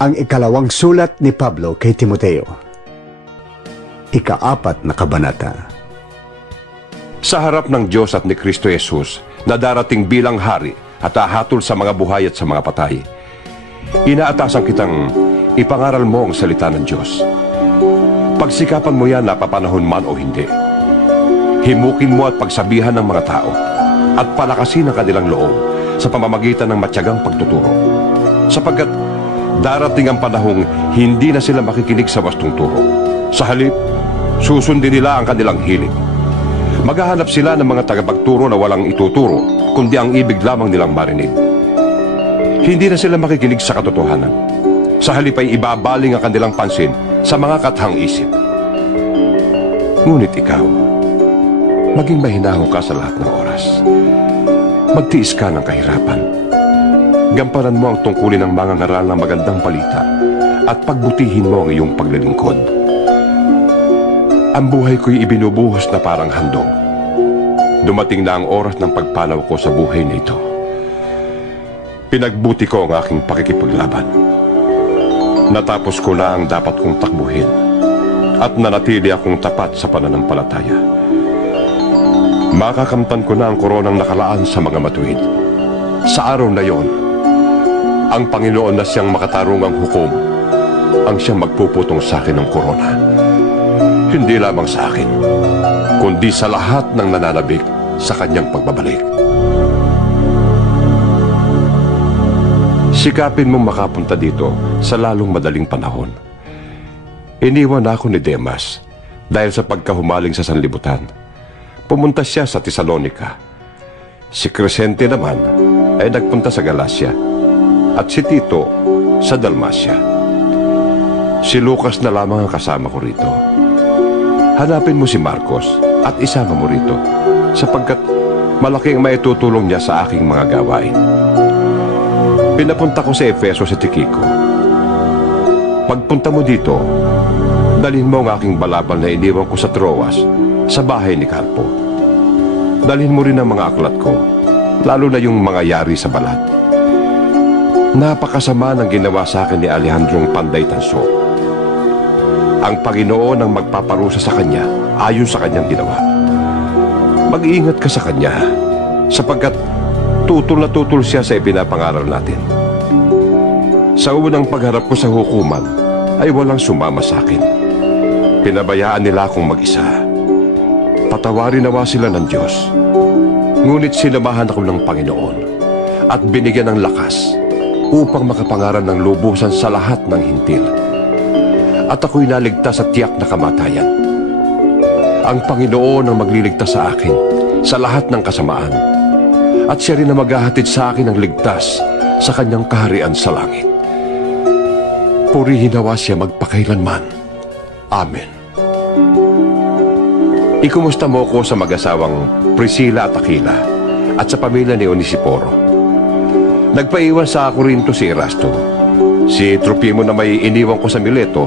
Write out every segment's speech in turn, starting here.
ang ikalawang sulat ni Pablo kay Timoteo. Ikaapat na kabanata. Sa harap ng Diyos at ni Kristo Jesus na darating bilang hari at ahatol sa mga buhay at sa mga patay, inaatasan kitang ipangaral mo ang salita ng Diyos. Pagsikapan mo yan napapanahon man o hindi. Himukin mo at pagsabihan ng mga tao at palakasin ang kanilang loob sa pamamagitan ng matyagang pagtuturo. Sapagkat darating ang panahong hindi na sila makikinig sa wastong turo. Sa halip, susundin nila ang kanilang hilig. Maghahanap sila ng mga tagapagturo na walang ituturo, kundi ang ibig lamang nilang marinig. Hindi na sila makikinig sa katotohanan. Sa halip ay ibabaling ang kanilang pansin sa mga kathang isip. Ngunit ikaw, maging mahinahon ka sa lahat ng oras. Magtiis ka ng kahirapan. Gampanan mo ang tungkulin ng mga ngaral ng magandang balita at pagbutihin mo ang iyong paglilingkod. Ang buhay ko'y ibinubuhos na parang handog. Dumating na ang oras ng pagpanaw ko sa buhay na ito. Pinagbuti ko ang aking pakikipaglaban. Natapos ko na ang dapat kong takbuhin at nanatili akong tapat sa pananampalataya. Makakamtan ko na ang koronang nakalaan sa mga matuwid. Sa araw na yon, ang Panginoon na siyang makatarungang hukom ang siyang magpuputong sa akin ng korona. Hindi lamang sa akin, kundi sa lahat ng nananabik sa kanyang pagbabalik. Sikapin mong makapunta dito sa lalong madaling panahon. Iniwan ako ni Demas dahil sa pagkahumaling sa sanlibutan. Pumunta siya sa Tesalonika. Si Crescente naman ay nagpunta sa Galacia at si Tito sa Dalmacia. Si Lucas na lamang ang kasama ko rito. Hanapin mo si Marcos at isama mo rito sapagkat malaking maitutulong niya sa aking mga gawain. Pinapunta ko sa Efeso si Tikiko. Pagpunta mo dito, dalhin mo ang aking balabal na iniwan ko sa Troas sa bahay ni Carpo. Dalhin mo rin ang mga aklat ko, lalo na yung mga yari sa balat. Napakasama ng ginawa sa akin ni Alejandrong Panday Tanso. Ang Panginoon ang magpaparusa sa kanya ayon sa kanyang ginawa. Mag-iingat ka sa kanya sapagkat tutol na tutol siya sa ipinapangaral natin. Sa unang pagharap ko sa hukuman ay walang sumama sa akin. Pinabayaan nila akong mag-isa. Patawarin nawa sila ng Diyos. Ngunit sinamahan ako ng Panginoon at binigyan ng lakas upang makapangaral ng lubusan sa lahat ng hintil. At ako'y naligtas sa tiyak na kamatayan. Ang Panginoon ang magliligtas sa akin sa lahat ng kasamaan. At siya rin ang maghahatid sa akin ng ligtas sa kanyang kaharian sa langit. Purihin nawa siya magpakailanman. Amen. Ikumusta mo ko sa mag-asawang Priscilla at Aquila at sa pamilya ni Onisiporo. Nagpaiwan sa Corinto si Erasto. Si Tropimo na may iniwan ko sa Mileto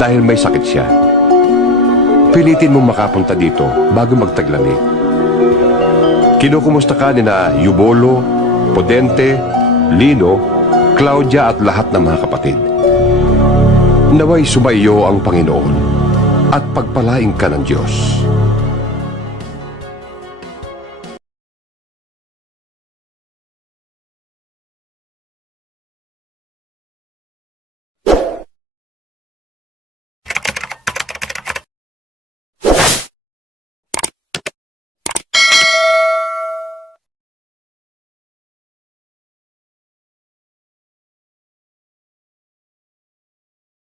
dahil may sakit siya. Pilitin mo makapunta dito bago magtaglamig. Kinukumusta ka ni na Yubolo, Podente, Lino, Claudia at lahat ng mga kapatid. Naway sumayo ang Panginoon at pagpalaing ka ng Diyos.